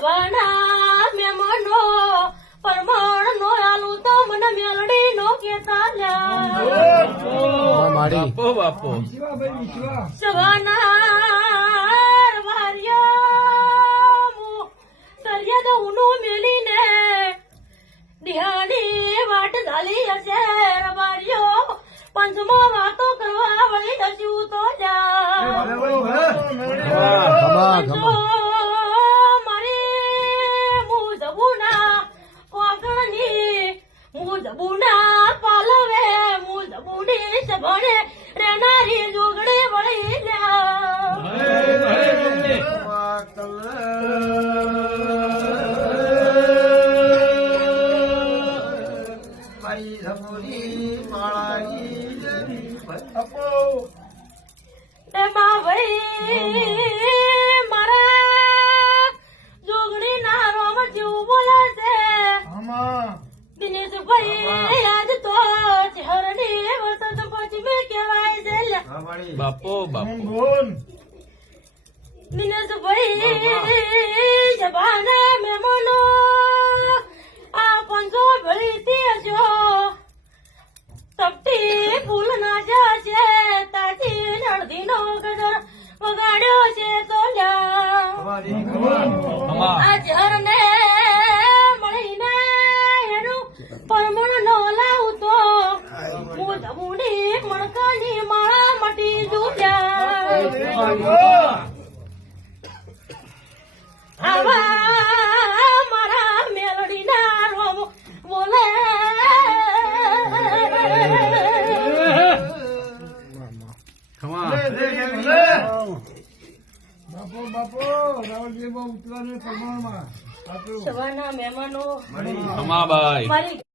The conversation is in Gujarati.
સવાના મહેમાનો પરમાણ નો આલુ તો મને મેલડી નો કેતા બાપો બાપો સવાના વાર્યા સરિયદ ઉનું મેલીને દિહાની વાટ ઝાલી હશે રબારીઓ પંચમો વાતો કરવા વળી દસ્યું તો જા મારી મુજબુના કોકણની મુજબુના પાલવે મુજબુની સભણે રેનારી જોગડી વળી એમાં ભાઈ મારા જોગણી ના રોમ જેવું બોલે છે દિનેશભાઈ આજ તો ચહેરની વસંત પંચમી કહેવાય છે બાપો બાપો દિનેશભાઈ જબાના મહેમાનો આ પંજો ભળીતી હશો તપતી ફૂલ ના છે તાજી અડધી નો ગજર વગાડ્યો છે તો આ ઝરને મળીને એનું પરમણ નો લાવું તો મુજબુની મણકાની માળા મટી જુલ્યા આવા મારા મેલડી ના રોમ બોલે સવારના મહેમાનો ખમાભાઈ મારી